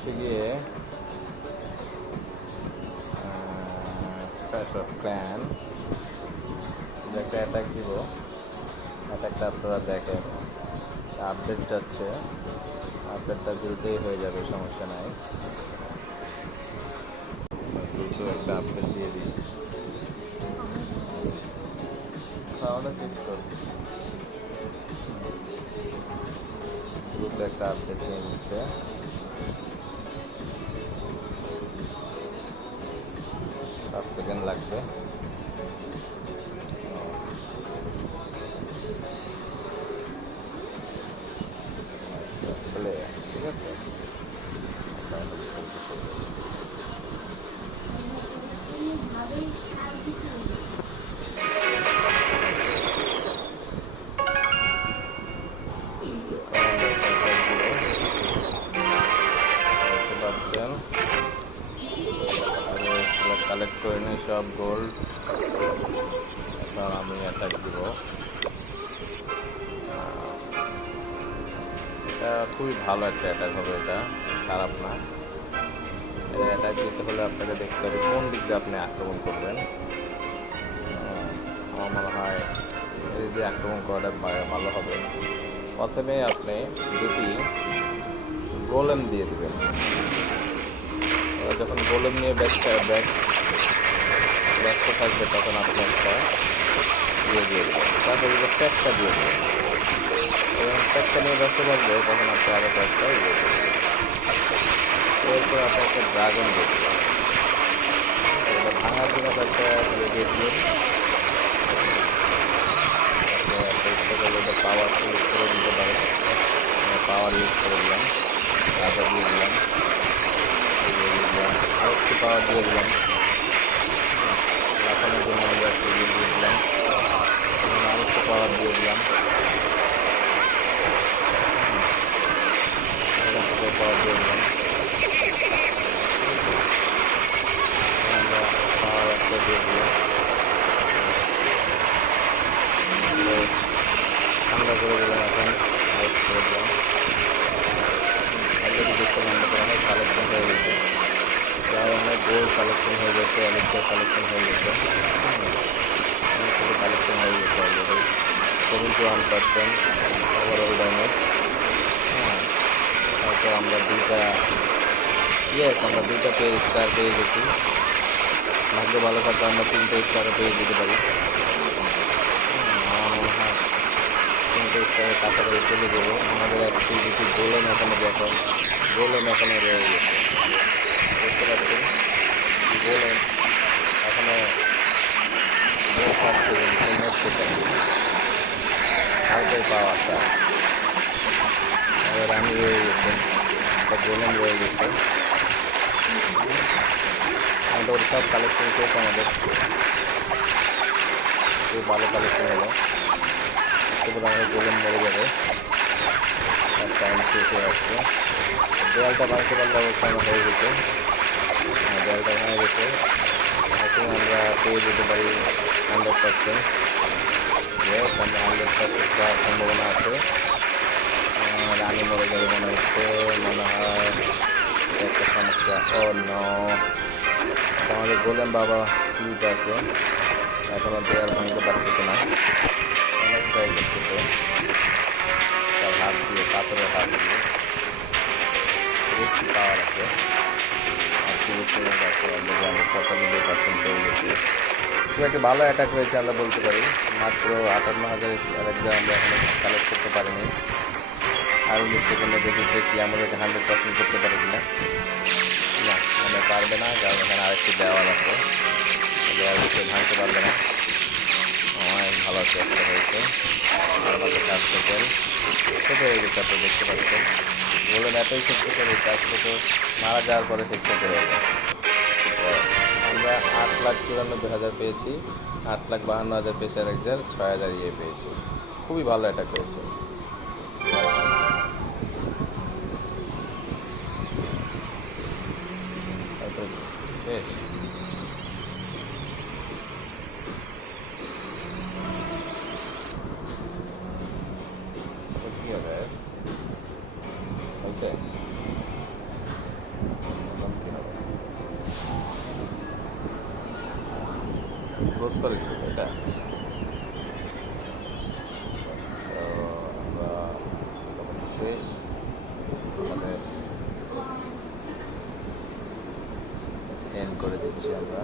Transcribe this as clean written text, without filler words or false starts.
হচ্ছে গিয়ে crash of clan একটা অ্যাটাক দিব। অ্যাটাকটা আপনারা দেখেন, আপডেট যাচ্ছে, আপডেটটা দ্রুতই হয়ে যাবে, সমস্যা নাই। দ্রুত একটা আপডেট দিয়ে দিই। খাওয়াটা শেষ করব, দ্রুত একটা আপডেট নিয়ে নিচ্ছে। 5 সেকেন্ড লাগবে। ঠিক আছে, পাচ্ছেন। কালেক্ট করে নিই সব গোল্ড। এখন আমি অ্যাটাক দিব। এটা খুবই ভালো একটা অ্যাটাক হবে, এটা খারাপ না। এটা অ্যাটাক দিতে হলে আপনাকে দেখতে হবে কোন দিক দিয়ে আপনি আক্রমণ করবেন। আমার মনে হয় এই দিয়ে আক্রমণ করাটা ভালো হবে। প্রথমে আপনি দুটি গোলেম দিয়ে দেবেন। যখন গোলেম নিয়ে ব্যস্ত থাকবে তখন আপনি একটা দিয়ে দেবেন। তারপরে প্যাকটা দিয়ে দেবেন। যখন প্যাকটা নিয়ে ব্যস্ত থাকবে তখন আপনি আরও প্যাকটা দিয়ে দেবেন। এরপর আপনি একটা ড্রাগন দিয়ে দেবেন। এটা ভাঙার জন্য একটা দিয়ে দিন। পাওয়ার ইউজ করে দিতে পারেন, পাওয়ার ইউজ করে দিলাম, রাজা দিয়ে দিলাম, আরেকটু পাওয়ার দিয়ে দিলাম, লাফানোর জন্য আমরা একটু দিয়ে দিলাম, আরেকটু পাওয়ার দিয়ে দিলাম, পাওয়ার দিয়ে দিলাম, আমরা পাওয়ার একটা দিয়ে দিলাম, ঠান্ডা করে দিলাম। এখন আইস করে দিলাম। অলরেডি দেখতে বন্ধ করা হয়, কালেকশন হয়ে গেছে, প্রায় অনেক গোল্ড কালেকশন হয়ে গেছে, এলিক্সার কালেকশন হয়ে গেছে, অনেক কিছু কালেকশন হয়ে গেছে অলরেডি। 71% overall damage. তারপর আমরা দুইটা স্টার পেয়ে গেছি। ভাগ্য ভালো থাকলে আমরা 3টে স্টারও পেয়ে যেতে পারি। আমার মনে হয় 3টে স্টারের কাছাকাছি চলে যাবো। আমাদের অ্যাক্টিভিটি গোলেম এখানে দেখেন, গোলেম এখানে রয়ে গেছে, দেখতে পাচ্ছেন। গোলেম এখানে হালকাই পাওয়ারটা রানি রয়ে গেছে, একটা গোলেম রয়ে গেছে। মোটামুটি সব কালেকশন শেষ আমাদের, খুব ভালো কালেকশন হলো। তারপরে আমাদের গোলেম মরে যাবে, তার টাইম শেষ হয়ে আসছে। দেয়ালটা ভাঙতে পারলে অবস্থা আমার হয়ে গেছে। দেয়ালটা ভেঙে গেছে, এখন আমরা পেয়ে যেতে পারি 100%। ইয়েস, আমরা 100% পাওয়ার সম্ভাবনা আছে। রানী মরে যাবে মনে হচ্ছে, মনে হয় একটা সমস্যা। ও নো, আমাদের গোলেম বাবা কিউট আছে, এখনো দেয়াল ভাঙতে পারতেছে না, অনেক ট্রাই করতেছে তার হাত দিয়ে, পাথরের হাত দিয়ে। একটু পাওয়ার আছে, আর 30 সেকেন্ড আছে, অলরেডি আমি 95% পেয়ে গেছি। খুব একটা ভালো অ্যাটাক হয়েছে আমরা বলতে পারি। মাত্র 58,000 এলেক্সা আমরা এখনো কালেক্ট করতে পারিনি। আর 19 সেকেন্ডে দেখি সে কি আমাদেরকে 100% করতে পারে কিনা। না, মানে পারবে না, কারণ এখানে আরেকটি দেওয়াল আছে, দেওয়াল সে ভাঙতে পারবে না। অনেক ভালো চেষ্টা হয়েছে, আর মাত্র 7 সেকেন্ড ছোটো হয়ে গেছে, আপনি দেখতে পাচ্ছেন। বললেন এতই শক্তিশালী, তার সাথে মারা যাওয়ার পরে সে ছোটো হয়ে যায়। আমরা 8,94,000 পেয়েছি, 8,52,000 পেয়েছি এলেক্সার, 6,000 ইয়ে পেয়েছি। খুবই ভালো অ্যাটাক হয়েছে। শেষ। কি হবে হয়েছে? ক্লোজ করে দিল এটা। তো আমরা মোটামুটি শেষ আমাদের, এন্ড করে দিচ্ছি আমরা।